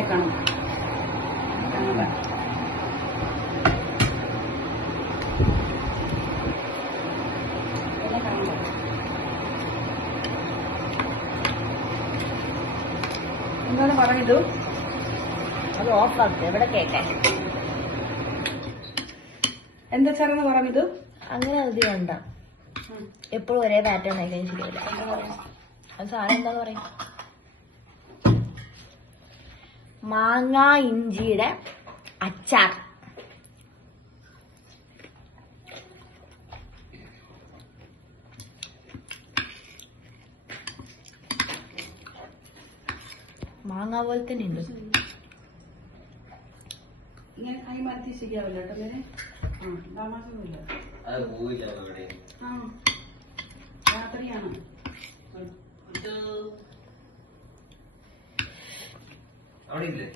നേരത്തെ കാണും. എന്താണ് പറഞ്ഞത്? അത് ഓഫാക്കുക എവിടെ കേട്ടെ. എന്താ സാറെന്ന് പറഞ്ഞത്? അങ്ങനെ അത് വേണ്ട, എപ്പോഴും ഒരേ പാറ്റേൺ ആയി ശരിയല്ല. അത് സാധനം എന്താന്ന് പറയും? മാങ്ങ ഇഞ്ചിയുടെ അച്ചാർ. മാങ്ങ പോലെ തന്നെ ഉണ്ട്. ഇങ്ങനെ കൈ മാറ്റി ശരിയാവില്ല കേട്ടോ. നേരെ താമസമില്ല, രാത്രിയാണ്. അവിടെ ഇല്ലേ?